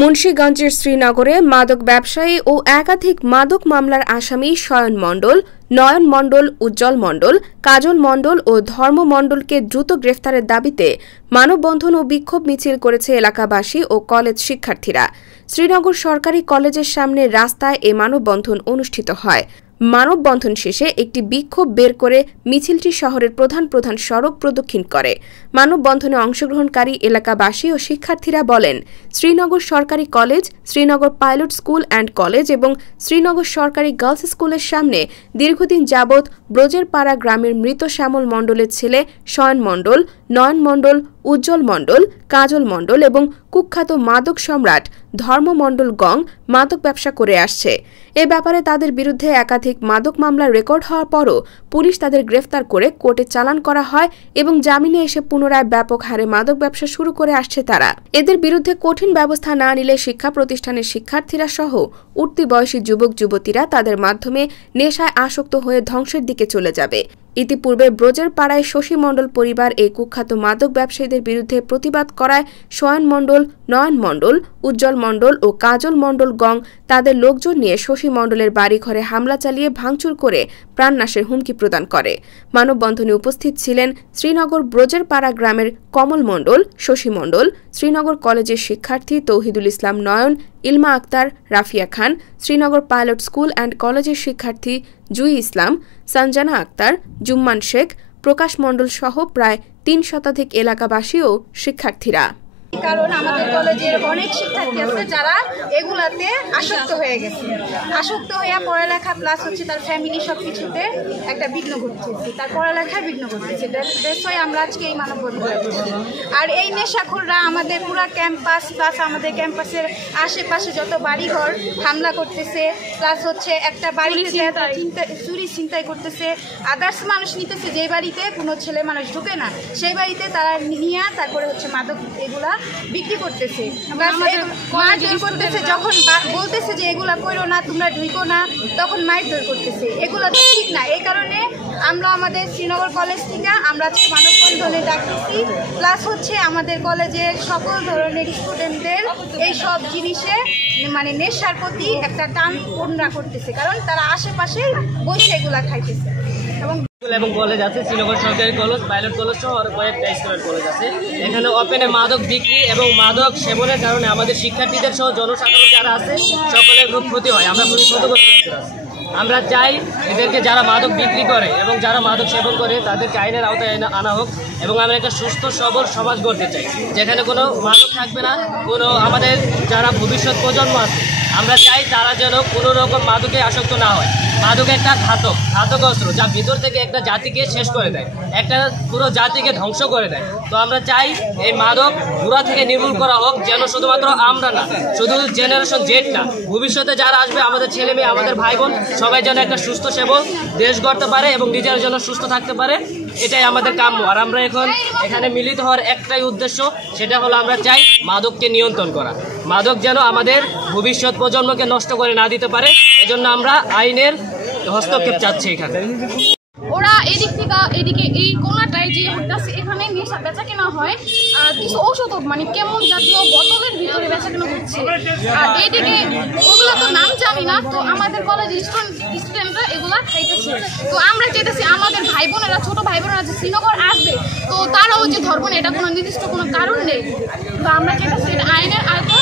মুন্সিগঞ্জের শ্রীনগরে মাদক ব্যবসায়ী ও একাধিক মাদক মামলার আসামি শয়ন মণ্ডল, নয়ন মণ্ডল, উজ্জ্বল মণ্ডল, কাজল মণ্ডল ও ধর্ম মণ্ডলকে দ্রুত গ্রেফতারের দাবিতে মানববন্ধন ও বিক্ষোভ মিছিল করেছে এলাকাবাসী ও কলেজ শিক্ষার্থীরা। শ্রীনগর সরকারি কলেজের সামনে রাস্তায় এ মানববন্ধন অনুষ্ঠিত হয়। মানববন্ধন শেষে একটি বিক্ষোভ বের করে মিছিলটি শহরের প্রধান প্রধান সড়ক প্রদক্ষিণ করে। মানববন্ধনে অংশগ্রহণকারী এলাকাবাসী ও শিক্ষার্থীরা বলেন, শ্রীনগর সরকারি college, Srinagar pilot school and college এবং শ্রীনগর সরকারি গার্লস স্কুলের সামনে দীর্ঘদিন যাবৎ ব্রজেরপাড়া গ্রামের মৃত শ্যামল মণ্ডলের ছেলে শয়ন মণ্ডল, নয়ন মণ্ডল, উজ্জ্বল মণ্ডল, কাজল মণ্ডল এবং কুখ্যাত মাদক সম্রাট ধর্ম মণ্ডল গং মাদক ব্যবসা করে আসছে। এ ব্যাপারে তাদের বিরুদ্ধে একাধিক মাদক মামলা রেকর্ড হওয়ার পরও পুলিশ তাদের গ্রেফতার করে কোর্টে চালান করা হয় এবং জামিনে এসে পুনরায় ব্যাপক হারে মাদক ব্যবসা শুরু করে আসছে তারা। এদের বিরুদ্ধে কঠিন ব্যবস্থা না নিলে শিক্ষা প্রতিষ্ঠানের শিক্ষার্থীরা সহ উঠতি বয়সী যুবক যুবতীরা তাদের মাধ্যমে নেশায় আসক্ত হয়ে ধ্বংসের দিকে চলে যাবে। ইতিপূর্বে ব্রজেরপাড়ায় শশী মণ্ডল পরিবার এই কুখ্যাত মাদক ব্যবসায়ীদের বিরুদ্ধে প্রতিবাদ করায় শয়ন মণ্ডল, নয়ন মণ্ডল, উজ্জ্বল মণ্ডল ও কাজল মণ্ডল গং তাদের লোকজন নিয়ে শশী মণ্ডলের বাড়িঘরে হামলা চালিয়ে ভাঙচুর করে প্রাণনাশের হুমকি প্রদান করে। মানববন্ধনে উপস্থিত ছিলেন শ্রীনগর ব্রজেরপাড়া গ্রামের কমল মণ্ডল, শশী মণ্ডল, শ্রীনগর কলেজের শিক্ষার্থী তৌহিদুল ইসলাম নয়ন, ইলমা আক্তার, রাফিয়া খান, শ্রীনগর পাইলট স্কুল অ্যান্ড কলেজের শিক্ষার্থী জুই ইসলাম, সঞ্জনা আক্তার, জুম্মান শেখ, প্রকাশ মণ্ডল সহ প্রায় ৩ শতাধিক এলাকাবাসী ও শিক্ষার্থীরা। কারণ আমাদের কলেজের অনেক শিক্ষার্থী আছে যারা এগুলাতে আসক্ত হয়ে গেছে, আসক্ত হয়ে পড়ালেখা প্লাস হচ্ছে তার ফ্যামিলি সবকিছুতে একটা বিঘ্ন ঘটতেছে, তার পড়ালেখায় বিঘ্ন ঘটতেছে। দেশই আমরা আজকে এই মানববন্ধন করছি। আর এই নেশাখোররা আমাদের পুরো ক্যাম্পাস প্লাস আমাদের ক্যাম্পাসের আশেপাশে যত বাড়িঘর হামলা করতেছে, প্লাস হচ্ছে একটা বাড়িতে চুরি ছিনতাই করতেছে, আদার্স মানুষ নিতেছে যে বাড়িতে কোনো ছেলে মানুষ ঢুকে না সেই বাড়িতে তারা নিয়ে তারপরে হচ্ছে মাদক এগুলা বিক্রি করতেছে, করতেছে। যখন বলতেছে যে এগুলা করো না, তোমরা ঢুকো না, তখন মারধর করতেছে। এগুলা তো ঠিক না। এই কারণে আমরা আমাদের শ্রীনগর কলেজ থেকে আমরা মানববন্ধনে ডাকতেছি, প্লাস হচ্ছে আমাদের কলেজের সকল ধরনের স্টুডেন্টদের এই সব জিনিসে মানে নেশার প্রতি একটা টান পূর্ণা করতেছে, কারণ তারা আশেপাশে বসে এগুলা খাইতেছে। এবং কলেজ আছে, শ্রীনগর সরকারি কলেজ, পাইলট কলেজ সহ আরো কয়েকটা স্কুলের কলেজ আছে। এখানে ওপেনে মাদক বিক্রি এবং মাদক সেবনের কারণে আমাদের শিক্ষার্থীদের সহ জনসাধারণ যারা আছে সকলের খুব ক্ষতি হয়। আমরা খুবই ক্ষতিগ্রস্ত আছি। আমরা চাই এদেরকে যারা মাদক বিক্রি করে এবং যারা মাদক সেবন করে তাদেরকে আইনের আওতায় আনা হোক এবং আমরা একটা সুস্থ সবল সমাজ গড়তে চাই যেখানে কোনো মাদক থাকবে না, কোনো আমাদের যারা ভবিষ্যৎ প্রজন্ম আছে আমরা চাই তারা যেন কোনো রকম মাদকে আসক্ত না হয়। মাদক একটা ঘাতক অস্ত্র যা ভিতর থেকে একটা জাতিকে শেষ করে দেয়, একটা পুরো জাতিকে ধ্বংস করে দেয়। তো আমরা চাই এই মাদক গোড়া থেকে নির্মূল করা হোক, যেন শুধুমাত্র আমরা না, শুধু জেনারেশন জেড না, ভবিষ্যতে যারা আসবে আমাদের ছেলে মেয়ে, আমাদের ভাই বোন সবাই যেন একটা সুস্থ সেবক দেশ গড়তে পারে এবং নিজেরা যেন সুস্থ থাকতে পারে, এটাই আমাদের কাম্য। আর আমরা এখন এখানে মিলিত হওয়ার একটাই উদ্দেশ্য, সেটা হলো আমরা চাই মাদককে নিয়ন্ত্রণ করা। মাদক যেন আমাদের ভবিষ্যৎ প্রজন্মকে নষ্ট করে না দিতে পারে, এজন্য আমরা আইনের হস্তক্ষেপ চাচ্ছি। এখানে ওরা এদিক থেকে এদিকে এই কোনাটায় যে হচ্ছে এখানে নেশা বেচা কেনা হয়, কিছু ঔষধ মানে কেমন জাতীয় বোতলের ভিতরে বেচা কেনা হচ্ছে। আর এইদিকে ওগুলো তো নাম জানি না, তো আমাদের কলেজের স্টুডেন্টরা এগুলা খাইতেছে। তো আমরা চাইতেছি আমাদের ভাই বোনেরা, ছোট ভাই বোনেরা যে শ্রীনগর আসবে তো তারাও যে ধরবো না, এটা কোনো নির্দিষ্ট কোনো কারণ নেই। তো আমরা চাইতেছি এটা আইনের আওতায়